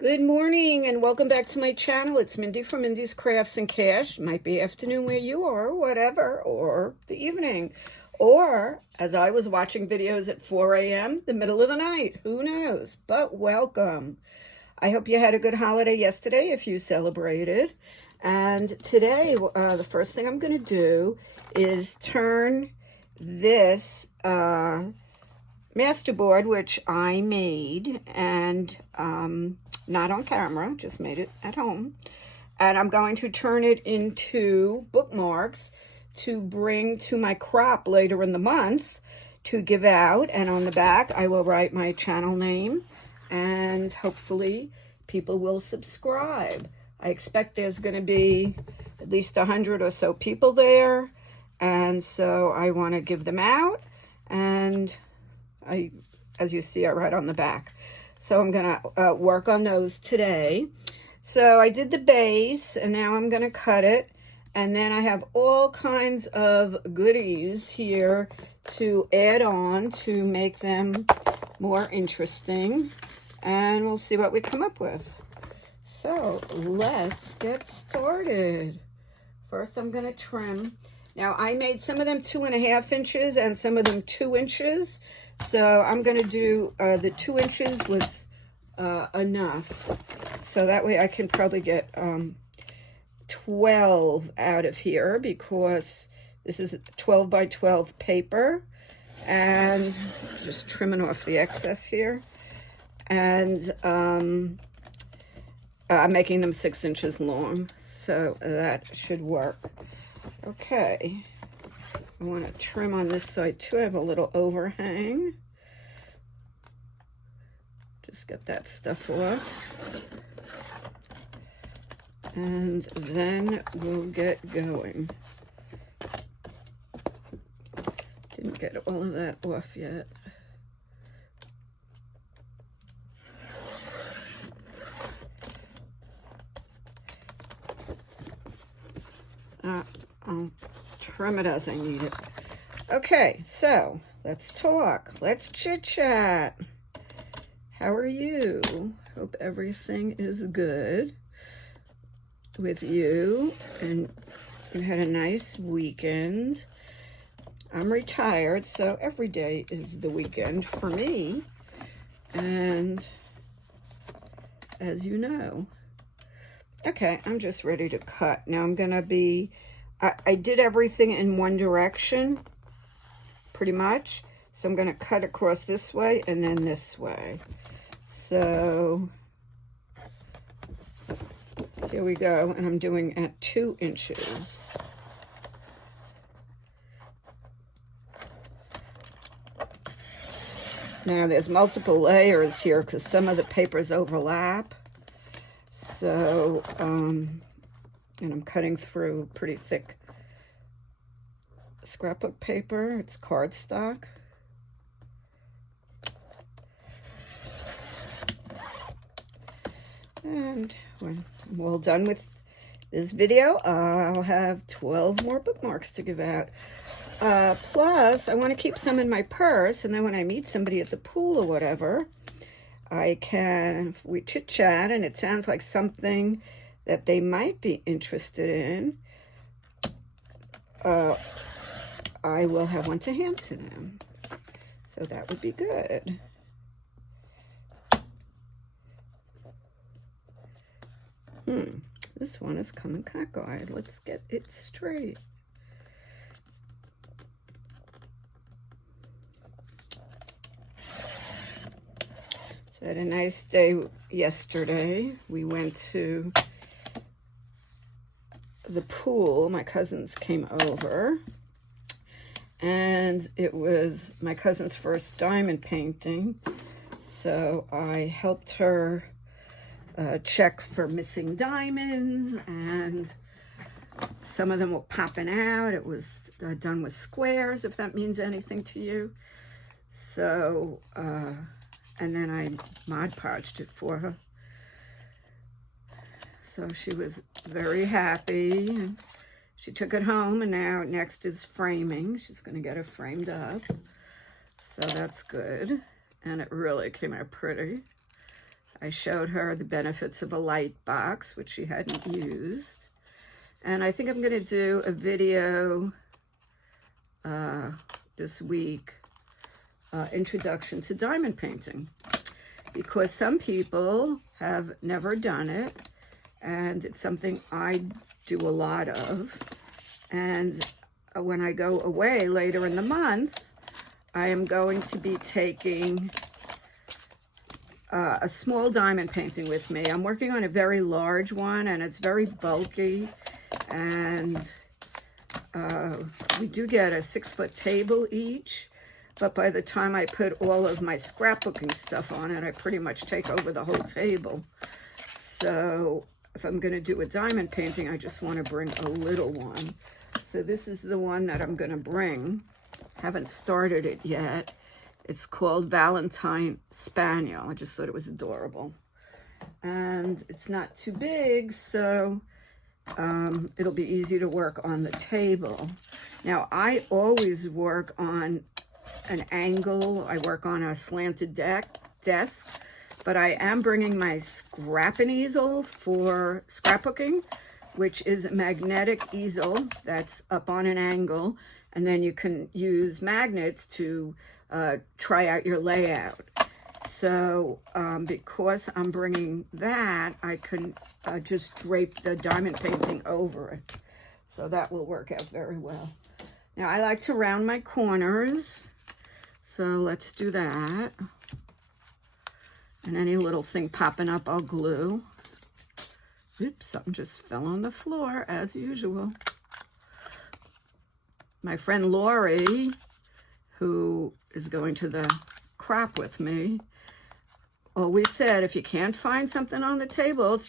Good morning and welcome back to my channel. It's Mindy from Mindy's Crafts and Cash. Might be afternoon where you are, whatever, or the evening. Or, as I was watching videos at 4 a.m., the middle of the night. Who knows? But welcome. I hope you had a good holiday yesterday if you celebrated. And today, the first thing I'm going to do is turn this masterboard, which I made, and not on camera, just made it at home. And I'm going to turn it into bookmarks to bring to my crop later in the month to give out. And on the back, I will write my channel name, and hopefully people will subscribe. I expect there's going to be at least 100 or so people there. And so I want to give them out. And as you see, I write on the back. So I'm going to work on those today. So I did the base, and now I'm going to cut it. And then I have all kinds of goodies here to add on to make them more interesting. And we'll see what we come up with. So let's get started. First, I'm going to trim. Now, I made some of them 2.5 inches and some of them 2 inches. So I'm going to do the 2 inches was enough. So that way I can probably get 12 out of here, because this is 12 by 12 paper. And just trimming off the excess here. And I'm making them 6 inches long. So that should work. Okay. I want to trim on this side too. I have a little overhang. Just get that stuff off. And then we'll get going. Didn't get all of that off yet. I'll trim it as I need it. Okay, so let's talk. Let's chit-chat. How are you? Hope everything is good with you and you had a nice weekend. I'm retired, so every day is the weekend for me. And as you know. Okay, I'm just ready to cut. Now I'm going to be, I did everything in one direction, pretty much. So I'm going to cut across this way and then this way. So here we go. And I'm doing at 2 inches. Now there's multiple layers here because some of the papers overlap. So, and I'm cutting through pretty thick scrapbook paper. It's cardstock. And when I'm all done with this video, I'll have 12 more bookmarks to give out. Plus, I want to keep some in my purse, and then when I meet somebody at the pool or whatever, we chit-chat and it sounds like something that they might be interested in, I will have one to hand to them. So that would be good. This one is coming cockeyed. Let's get it straight. So I had a nice day yesterday. We went to the pool. My cousins came over. And it was my cousin's first diamond painting. So I helped her check for missing diamonds. And some of them were popping out. It was done with squares, if that means anything to you. So, and then I Mod Podged it for her. So she was very happy. And she took it home, and now next is framing. She's going to get it framed up. So that's good. And it really came out pretty. I showed her the benefits of a light box, which she hadn't used. And I think I'm going to do a video this week, introduction to diamond painting, because some people have never done it, and it's something I do a lot of. And when I go away later in the month, I am going to be taking a small diamond painting with me. I'm working on a very large one, and it's very bulky, and we do get a 6-foot table each, but by the time I put all of my scrapbooking stuff on it, I pretty much take over the whole table. So if I'm going to do a diamond painting, I just want to bring a little one. So this is the one that I'm going to bring. Haven't started it yet. It's called Valentine Spaniel. I just thought it was adorable. And it's not too big, so it'll be easy to work on the table. Now, I always work on an angle. I work on a slanted desk, but I am bringing my scrapping easel for scrapbooking, which is a magnetic easel that's up on an angle, and then you can use magnets to try out your layout. So because I'm bringing that, I can just drape the diamond painting over it. So that will work out very well. Now, I like to round my corners, so let's do that. And any little thing popping up, I'll glue. Oops, something just fell on the floor, as usual. My friend Lori, who is going to the crop with me, always said, if you can't find something on the table,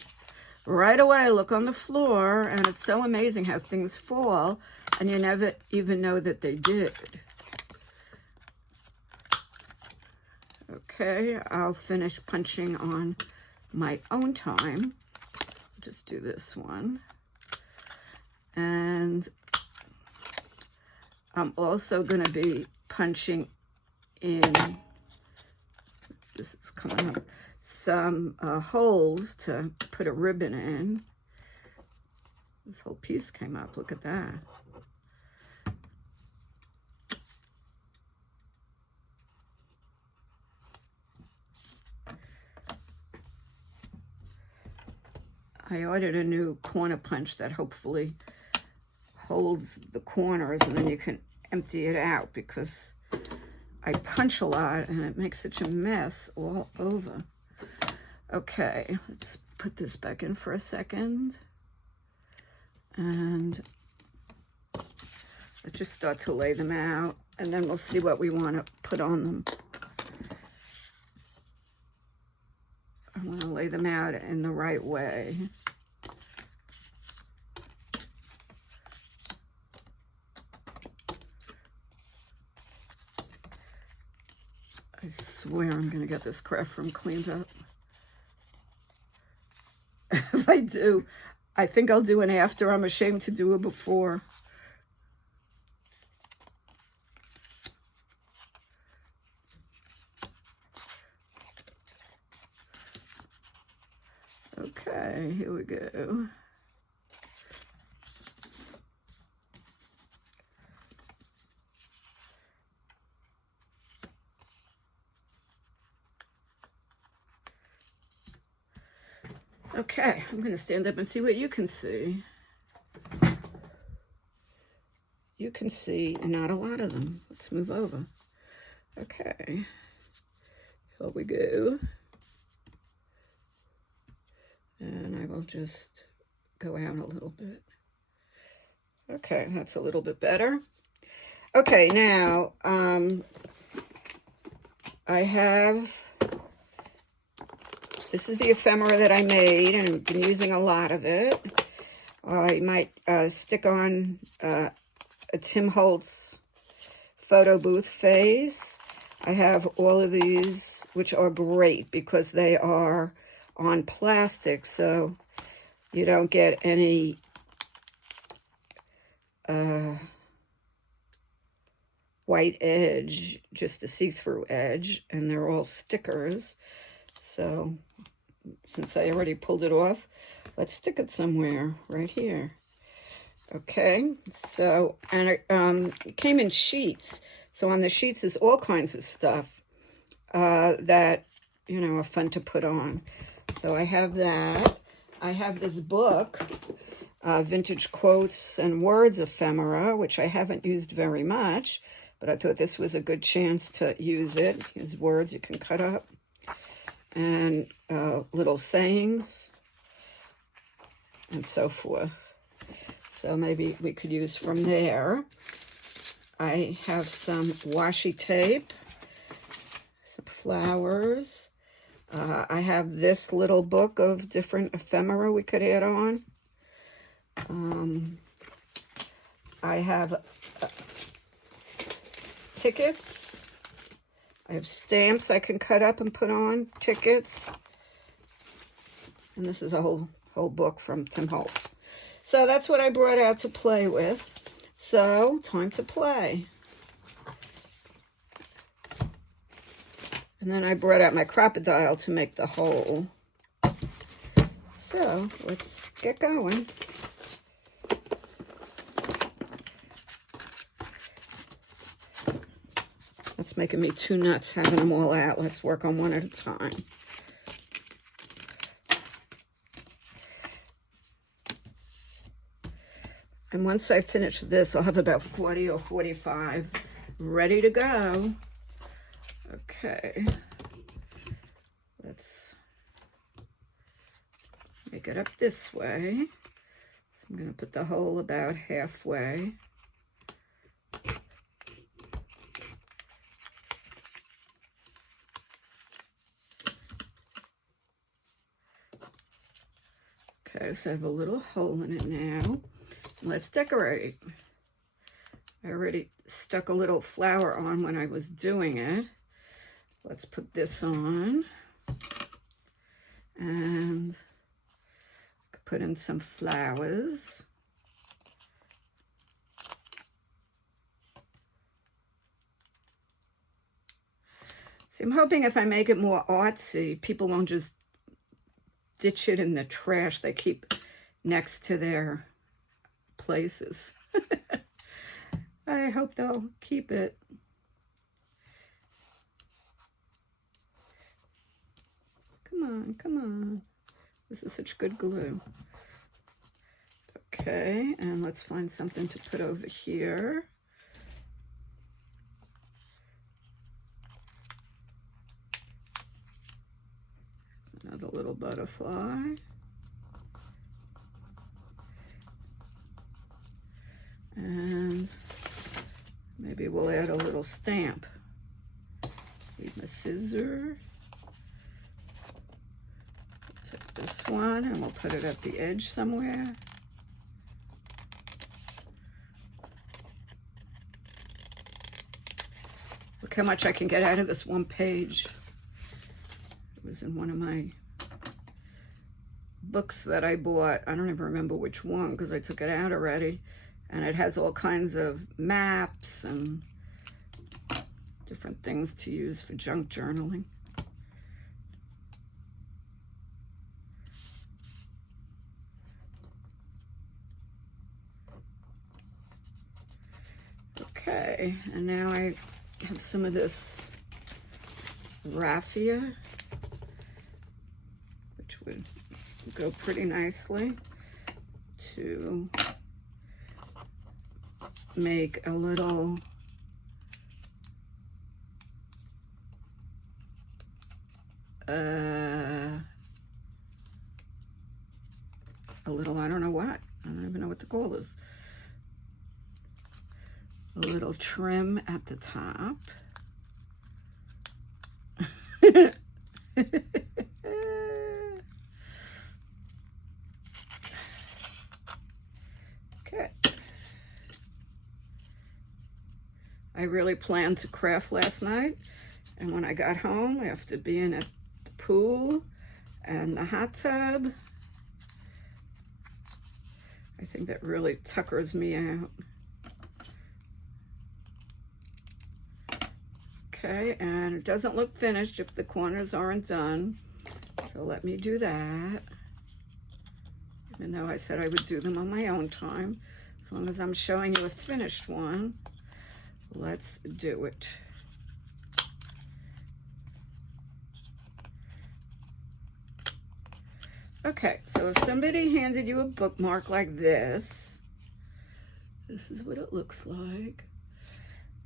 right away look on the floor. And it's so amazing how things fall, and you never even know that they did. Okay, I'll finish punching on my own time. Just do this one. And I'm also going to be punching in, this is coming up, some holes to put a ribbon in. This whole piece came up, look at that. I ordered a new corner punch that hopefully holds the corners, and then you can empty it out, because I punch a lot and it makes such a mess all over. Okay, let's put this back in for a second. And let's just start to lay them out, and then we'll see what we want to put on them. I want to lay them out in the right way. I swear I'm going to get this craft room cleaned up. If I do, I think I'll do an after. I'm ashamed to do a before. Okay, here we go. Okay, I'm going to stand up and see what you can see. You can see not a lot of them. Let's move over. Okay, here we go. And I will just go out a little bit. Okay, that's a little bit better. Okay, now I have, this is the ephemera that I made, and I've been using a lot of it. I might stick on a Tim Holtz photo booth face. I have all of these, which are great because they are on plastic, so you don't get any white edge, just a see-through edge, and they're all stickers, so since I already pulled it off, let's stick it somewhere right here. Okay, so, and it came in sheets. So on the sheets is all kinds of stuff that, you know, are fun to put on. So I have that. I have this book, Vintage Quotes and Words Ephemera, which I haven't used very much, but I thought this was a good chance to use it. Here's words you can cut up, and little sayings, and so forth. So maybe we could use from there. I have some washi tape, some flowers. I have this little book of different ephemera we could add on. I have tickets. I have stamps I can cut up and put on, tickets. And this is a whole book from Tim Holtz. So that's what I brought out to play with. So, time to play. And then I brought out my crocodile to make the hole. So, let's get going. That's making me too nuts having them all out. Let's work on one at a time. And once I finish this, I'll have about 40 or 45 ready to go. Okay. Let's make it up this way. So I'm going to put the hole about halfway. Okay, so I have a little hole in it now. Let's decorate. I already stuck a little flower on when I was doing it. Let's put this on. And put in some flowers. See, I'm hoping if I make it more artsy, people won't just ditch it in the trash they keep next to their places. I hope they'll keep it. Come on, come on. This is such good glue. Okay, and let's find something to put over here. Another little butterfly. And maybe we'll add a little stamp. Need my scissor. Take this one and we'll put it at the edge somewhere. Look how much I can get out of this one page. It was in one of my books that I bought. I don't even remember which one because I took it out already. And it has all kinds of maps and different things to use for junk journaling. Okay, and now I have some of this raffia, which would go pretty nicely to make a little I don't know what. I don't even know what to call this. A little trim at the top. Okay. I really planned to craft last night, and when I got home after being at the pool and the hot tub, I think that really tuckers me out. Okay, and it doesn't look finished if the corners aren't done. So let me do that. Even though I said I would do them on my own time. As long as I'm showing you a finished one, let's do it. Okay, so if somebody handed you a bookmark like this is what it looks like.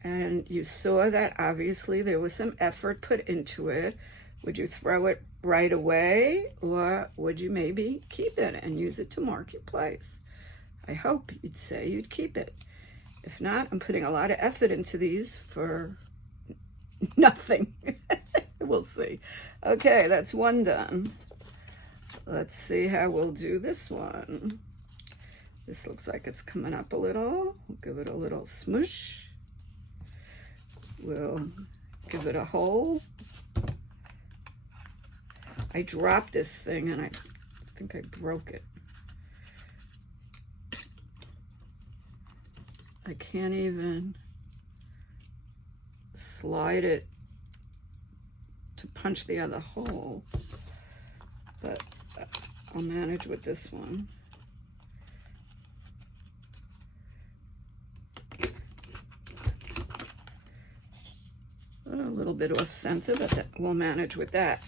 And you saw that obviously there was some effort put into it. Would you throw it right away, or would you maybe keep it and use it to mark your place? I hope you'd say you'd keep it. If not, I'm putting a lot of effort into these for nothing. We'll see. Okay, that's one done. Let's see how we'll do this one. This looks like it's coming up a little. We'll give it a little smush. We'll give it a hole. I dropped this thing and I think I broke it. I can't even slide it to punch the other hole, but I'll manage with this one. A little bit off center, but we'll manage with that.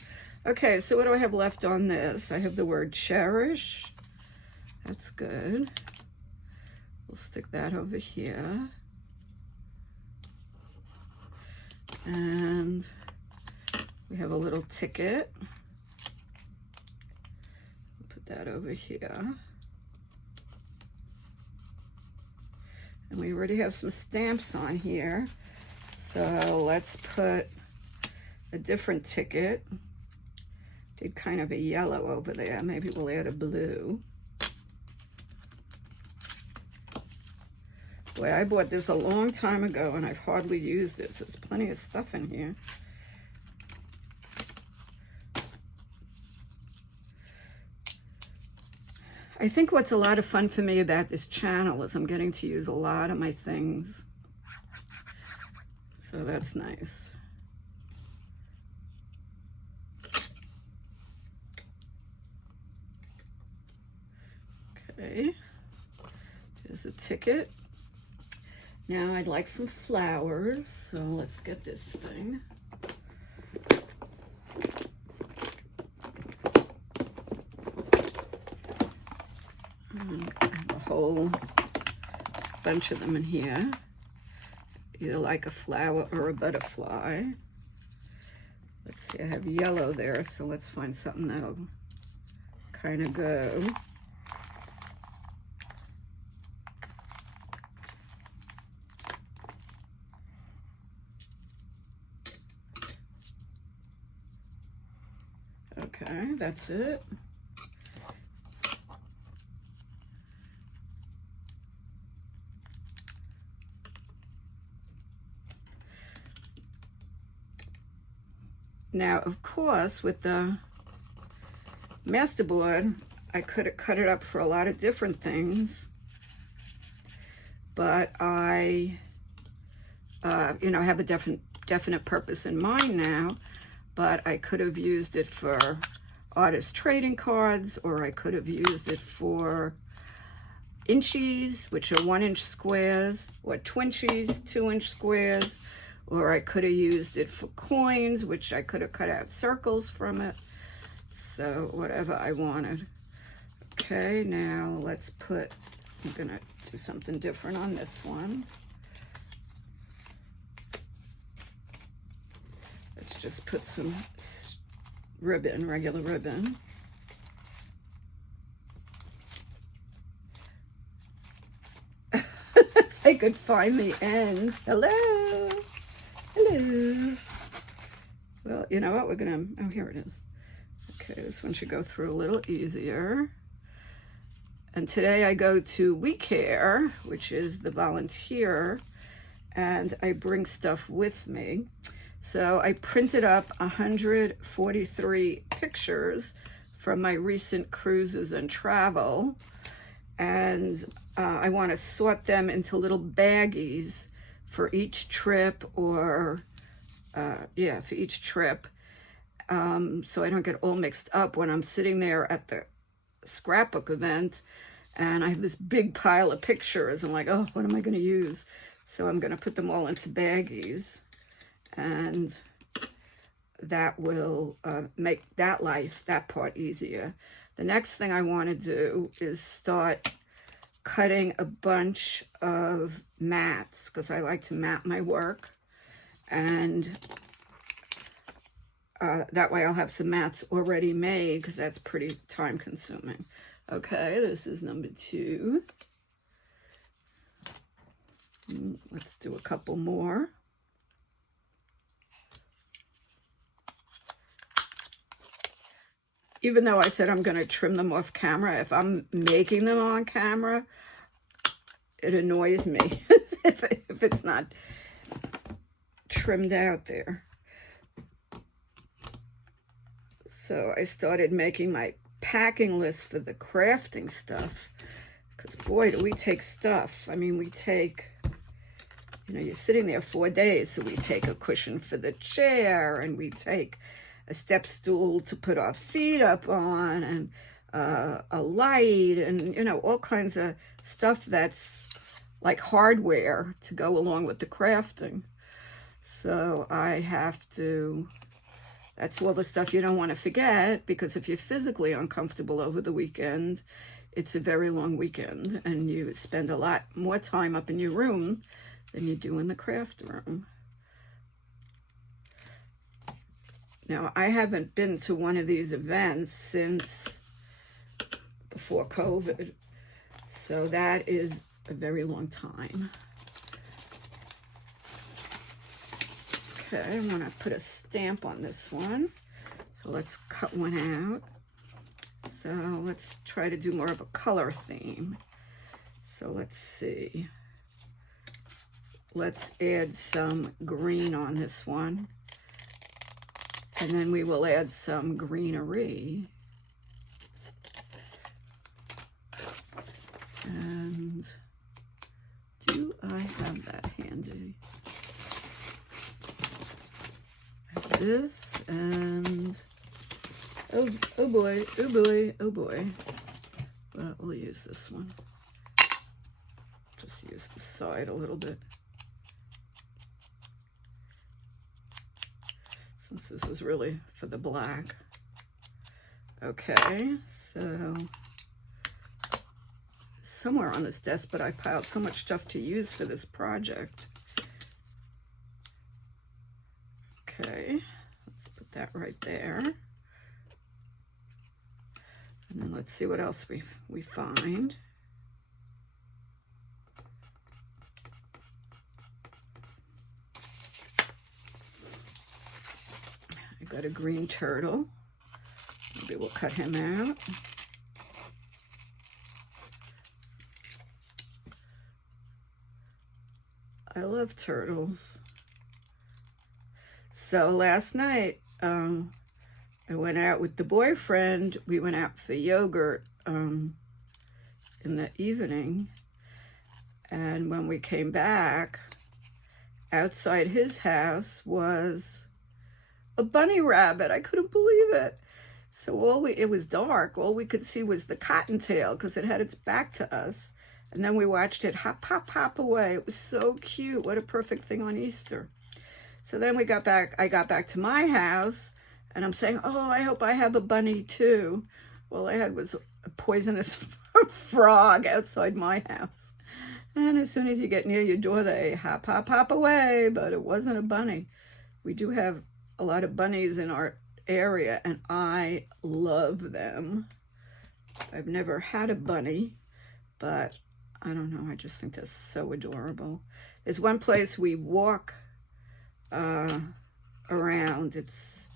Okay, so what do I have left on this? I have the word cherish. That's good. We'll stick that over here. And we have a little ticket. Put that over here. And we already have some stamps on here. So let's put a different ticket. Did kind of a yellow over there. Maybe we'll add a blue. Boy, I bought this a long time ago and I've hardly used it. There's plenty of stuff in here. I think what's a lot of fun for me about this channel is I'm getting to use a lot of my things. So that's nice. Okay, there's a ticket. Now I'd like some flowers, so let's get this thing. And I have a whole bunch of them in here. Either like a flower or a butterfly. Let's see, I have yellow there, so let's find something that'll kind of go. Okay, that's it. Now, of course, with the masterboard, I could have cut it up for a lot of different things, but I, have a definite purpose in mind now. But I could have used it for artist trading cards, or I could have used it for inchies, which are 1-inch squares, or twinchies, 2-inch squares, or I could have used it for coins, which I could have cut out circles from it. So whatever I wanted. Okay, now let's put, I'm gonna do something different on this one. Let's just put some ribbon, regular ribbon. I could find the end. Hello. Hello. Well, you know what? We're gonna, oh, here it is. Okay, this one should go through a little easier. And today I go to We Care, which is the volunteer, and I bring stuff with me. So I printed up 143 pictures from my recent cruises and travel. And I want to sort them into little baggies for each trip, or for each trip. so I don't get all mixed up when I'm sitting there at the scrapbook event and I have this big pile of pictures. I'm like, oh, what am I going to use? So I'm going to put them all into baggies, and that will make that part easier. The next thing I want to do is start cutting a bunch of mats, because I like to mat my work, and that way I'll have some mats already made, because that's pretty time consuming. Okay, this is number 2. Let's do a couple more. Even though I said I'm going to trim them off camera, if I'm making them on camera, it annoys me if it's not trimmed out there. So I started making my packing list for the crafting stuff, because boy, do we take stuff. I mean, we take, you know, you're sitting there 4 days, so we take a cushion for the chair, and we take a step stool to put our feet up on, and a light, and, you know, all kinds of stuff that's like hardware to go along with the crafting. So I have to, that's all the stuff you don't want to forget, because if you're physically uncomfortable over the weekend, it's a very long weekend, and you spend a lot more time up in your room than you do in the craft room. Now, I haven't been to one of these events since before COVID, so that is a very long time. Okay, I want to put a stamp on this one, so let's cut one out. So let's try to do more of a color theme. So let's see. Let's add some green on this one. And then we will add some greenery. And do I have that handy? I have this, and oh boy, oh boy, oh boy. Well, we'll use this one. Just use the side a little bit, since this is really for the black. Okay, so somewhere on this desk, but I piled so much stuff to use for this project. Okay, let's put that right there. And then let's see what else we find. I got a green turtle. Maybe we'll cut him out. I love turtles. So last night, I went out with the boyfriend. We went out for yogurt in the evening. And when we came back, outside his house was a bunny rabbit. I couldn't believe it. So it was dark. All we could see was the cottontail, because it had its back to us. And then we watched it hop, hop, hop away. It was so cute. What a perfect thing on Easter. So then I got back to my house, and I'm saying, oh, I hope I have a bunny too. All I had was a poisonous frog outside my house. And as soon as you get near your door, they hop, hop, hop away, but it wasn't a bunny. We do have a lot of bunnies in our area, and I love them. I've never had a bunny, but I don't know, I just think they're so adorable. There's one place we walk around. It's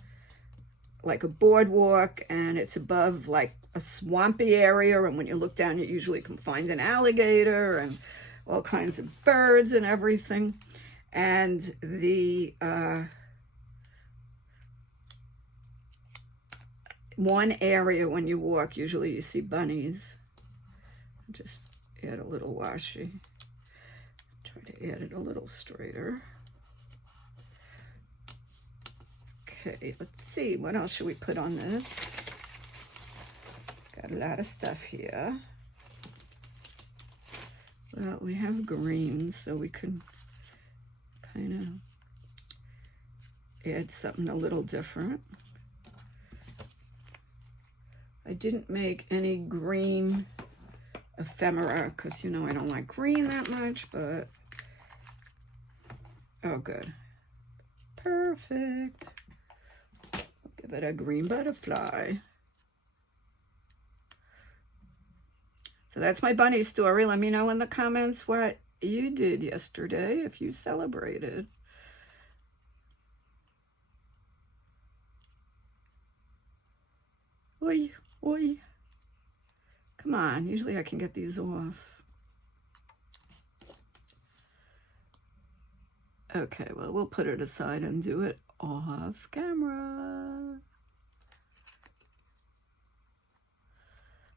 like a boardwalk, and it's above like a swampy area, and when you look down, you usually can find an alligator and all kinds of birds and everything. And the one area when you walk, usually you see bunnies. Just add a little washi. Try to add it a little straighter. Okay, let's see. What else should we put on this? Got a lot of stuff here. Well, we have green, so we can kind of add something a little different. I didn't make any green ephemera because, you know, I don't like green that much, but oh, good. Perfect. Give it a green butterfly. So that's my bunny story. Let me know in the comments what you did yesterday, if you celebrated. Oi, oi. Come on, usually I can get these off. Okay, well, we'll put it aside and do it off camera.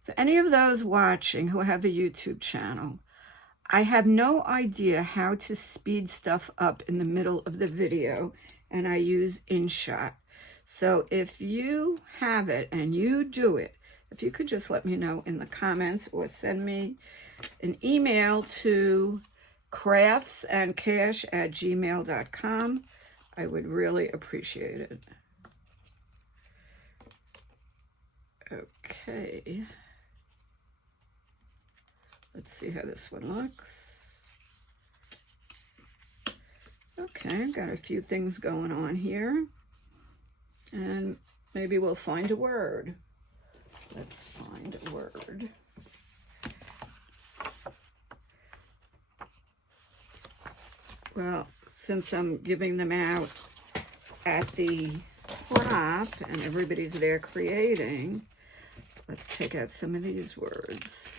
For any of those watching who have a YouTube channel, I have no idea how to speed stuff up in the middle of the video, and I use InShot. So if you have it and you do it, if you could just let me know in the comments or send me an email to craftsandcash@gmail.com, I would really appreciate it. Okay. Let's see how this one looks. Okay, got a few things going on here. And maybe we'll find a word. Let's find a word. Well, since I'm giving them out at the top and everybody's there creating, let's take out some of these words.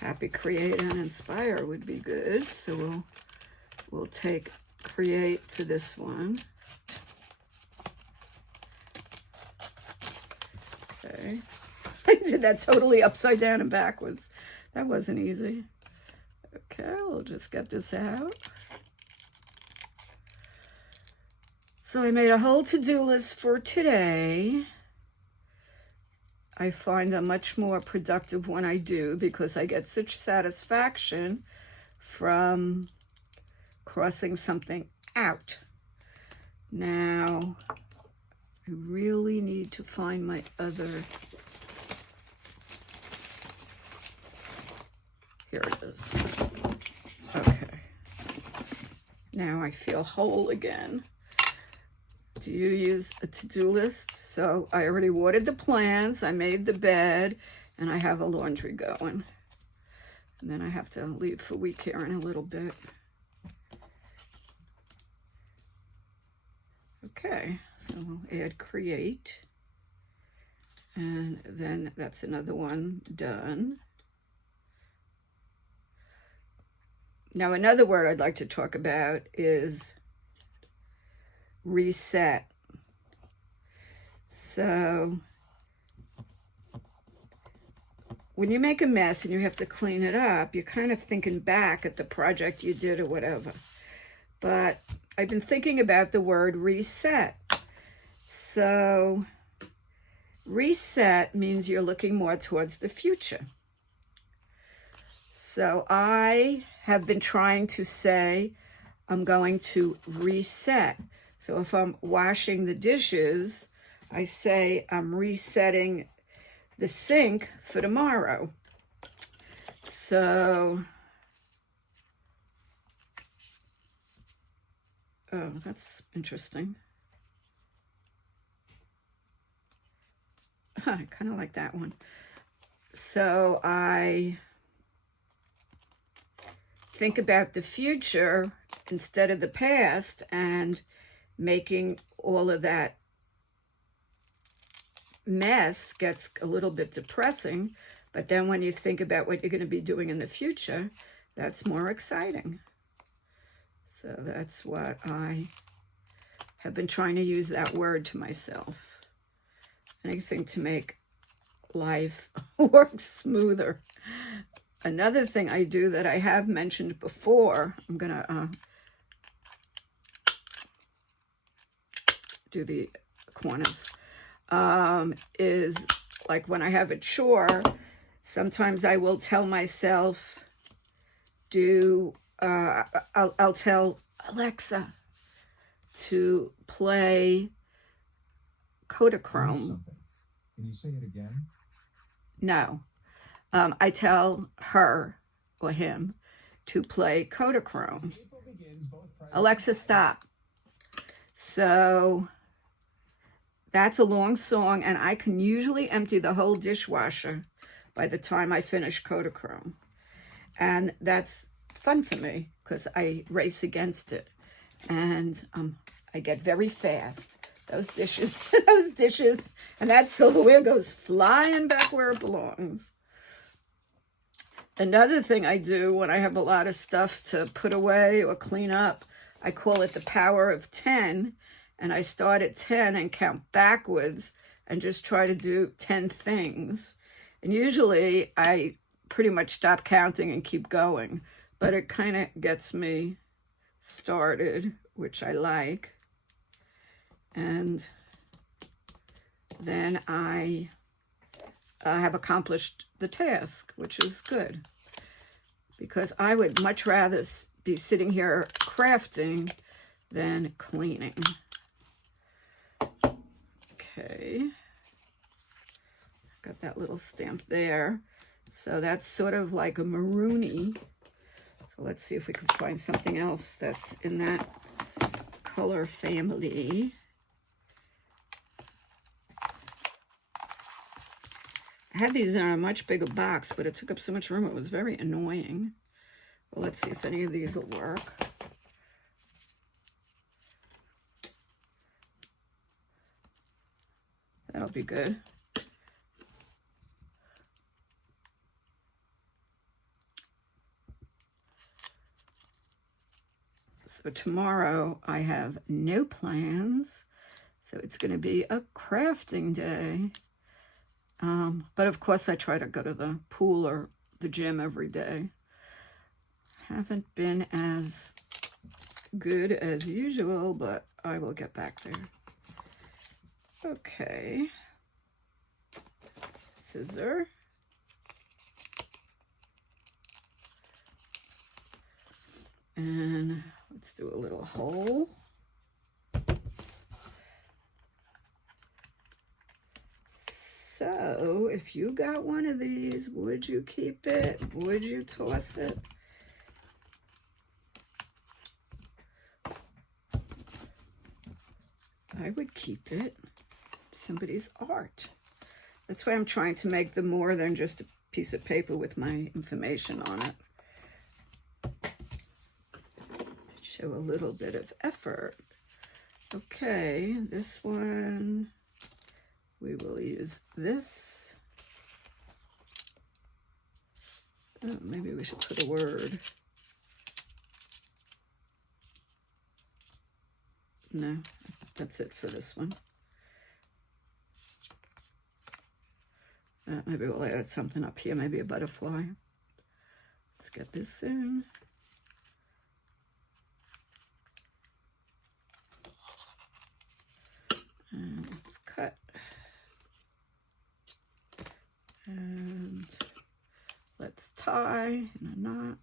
Happy, create, and inspire would be good. So we'll take create for this one. Okay. I did that totally upside down and backwards. That wasn't easy. Okay, we'll just get this out. So I made a whole to-do list for today. I find I'm much more productive when I do because I get such satisfaction from crossing something out. Now, I really need to find my other, here it is. Okay. Now I feel whole again. Do you use a to-do list? So I already watered the plants, I made the bed, and I have a laundry going. And then I have to leave for week here in a little bit. Okay, so we'll add create. And then that's another one done. Now another word I'd like to talk about is reset. So when you make a mess and you have to clean it up, you're kind of thinking back at the project you did or whatever. But I've been thinking about the word reset. So reset means you're looking more towards the future. So I have been trying to say I'm going to reset. So if I'm washing the dishes, I say I'm resetting the sink for tomorrow. So, oh, that's interesting. I kind of like that one. So I think about the future instead of the past and making all of that mess gets a little bit depressing, but then when you think about what you're going to be doing in the future, that's more exciting. So that's what I have been trying to use that word to myself. Anything to make life works smoother. Another thing I do that I have mentioned before, I'm going to do the corners, is like when I have a chore, sometimes I will tell myself, I'll tell Alexa to play Kodachrome. Can you say it again? No. I tell her or him to play Kodachrome. Alexa, stop. So that's a long song, and I can usually empty the whole dishwasher by the time I finish Kodachrome. And that's fun for me because I race against it. And I get very fast. Those dishes, and that silverware goes flying back where it belongs. Another thing I do when I have a lot of stuff to put away or clean up, I call it the power of 10. And I start at 10 and count backwards and just try to do 10 things. And usually I pretty much stop counting and keep going. But it kind of gets me started, which I like. And then I have accomplished the task, which is good. Because I would much rather be sitting here crafting than cleaning. Okay. Got that little stamp there. So that's sort of like a maroony. So let's see if we can find something else that's in that color family. I had these in a much bigger box, but it took up so much room, it was very annoying. Well, let's see if any of these will work. That'll be good. So tomorrow I have no plans. So it's going to be a crafting day. But of course I try to go to the pool or the gym every day. Haven't been as good as usual, but I will get back there. Okay. Scissor. And let's do a little hole. So, if you got one of these, would you keep it? Would you toss it? I would keep it. Somebody's art. That's why I'm trying to make them more than just a piece of paper with my information on it. Show a little bit of effort. Okay, this one, we will use this. Oh, maybe we should put a word. No, that's it for this one. Maybe we'll add something up here, maybe a butterfly. Let's get this in. And let's cut. And let's tie in a knot.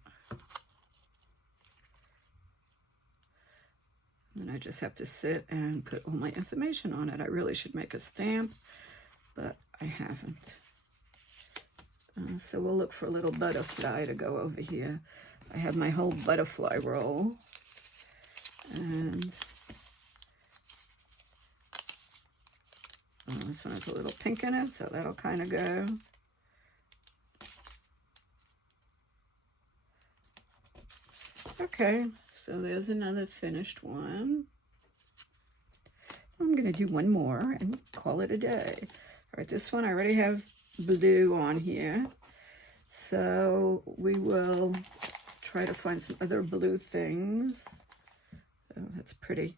And I just have to sit and put all my information on it. I really should make a stamp, but I haven't. So we'll look for a little butterfly to go over here. I have my whole butterfly roll. And this one has a little pink in it, so that'll kind of go. Okay, so there's another finished one. I'm going to do one more and call it a day. All right, this one I already have blue on here. So we will try to find some other blue things. Oh, that's pretty.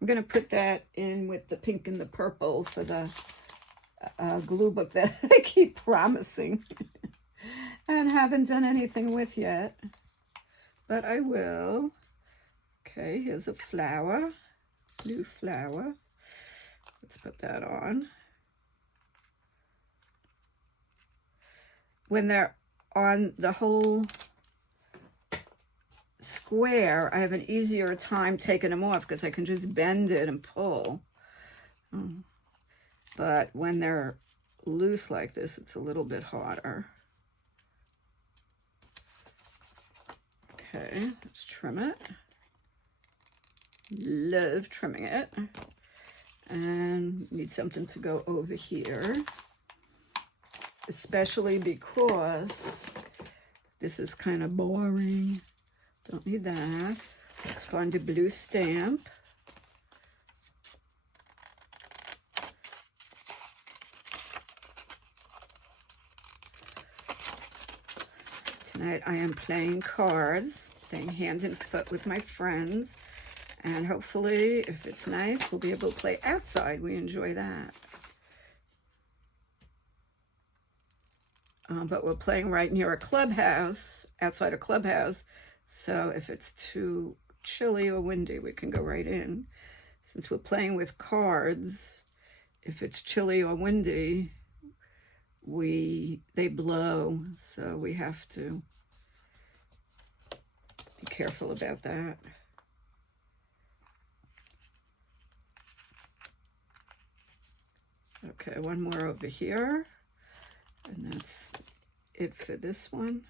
I'm going to put that in with the pink and the purple for the glue book that I keep promising and haven't done anything with yet, but I will. Okay, here's a flower, blue flower. Let's put that on. When they're on the whole square, I have an easier time taking them off because I can just bend it and pull. But when they're loose like this, it's a little bit harder. Okay, let's trim it. Love trimming it. And need something to go over here, especially because this is kind of boring. Don't need that. Let's find a blue stamp. Tonight I am playing cards, playing hand and foot with my friends. And hopefully, if it's nice, we'll be able to play outside. We enjoy that. But we're playing right near a clubhouse, outside a clubhouse. So if it's too chilly or windy, we can go right in. Since we're playing with cards, if it's chilly or windy, they blow. So we have to be careful about that. Okay, one more over here, and that's it for this one.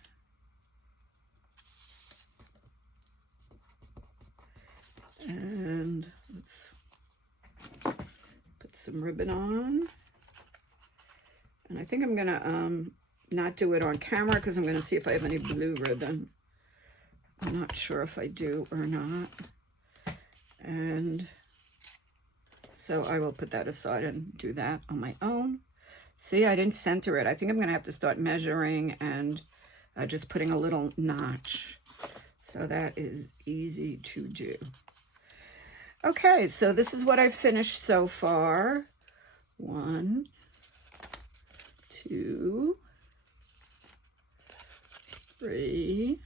And let's put some ribbon on. And I think I'm gonna not do it on camera because I'm gonna see if I have any blue ribbon. I'm not sure if I do or not. And so I will put that aside and do that on my own. See, I didn't center it. I think I'm going to have to start measuring and just putting a little notch. So that is easy to do. Okay, so this is what I've finished so far. 1, 2, 3,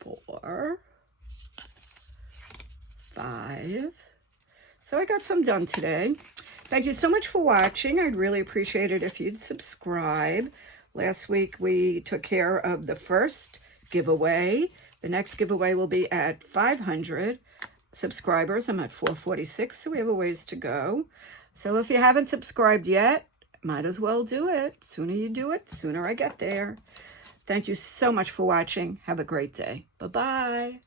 4, 5. So I got some done today. Thank you so much for watching. I'd really appreciate it if you'd subscribe. Last week we took care of the first giveaway. The next giveaway will be at 500 subscribers. I'm at 446, so we have a ways to go. So if you haven't subscribed yet, might as well do it. Sooner you do it, sooner I get there. Thank you so much for watching. Have a great day. Bye-bye.